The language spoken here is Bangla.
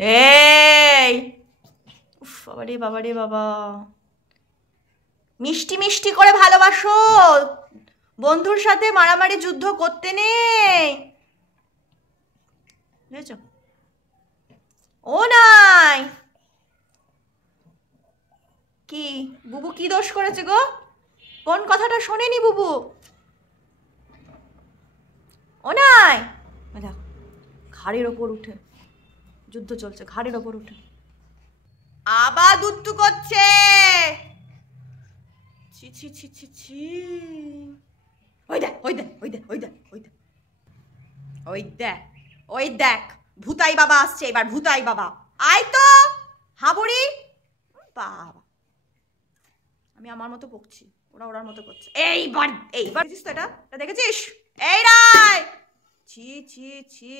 এই উফ, বাবা রে বাবা রে বাবা, মিষ্টি মিষ্টি করে ভালোবাসো, বন্ধুর সাথে মারামারি যুদ্ধ করতে নেই, বুঝেছ? ও নাই, কি বুবু কি দোষ করেছে গো? কোন কথাটা শোনেনি বুবু? ও নাই, দেখো ঘাড়ের ওপর উঠে যুদ্ধ চলছে, ঘাড়ের ওপর উঠে আবার দুত্তু করছে। ছি ছি ছি ছি ছি, ওই দেখ ওই দেখ ওই দেখ ওই দেখ ওই দেখ ওই দেখ ওই দেখ, ভূতাই বাবা আসছে এবার, ভূতাই বাবা আয় তো হাবুড়ি। বাবা আমি আমার মতো বকছি, ওরা ওরার মতো করছে। এইবার এইবার দেখেছিস তো, এটা দেখেছিস? এই রায়, ছি ছি ছি।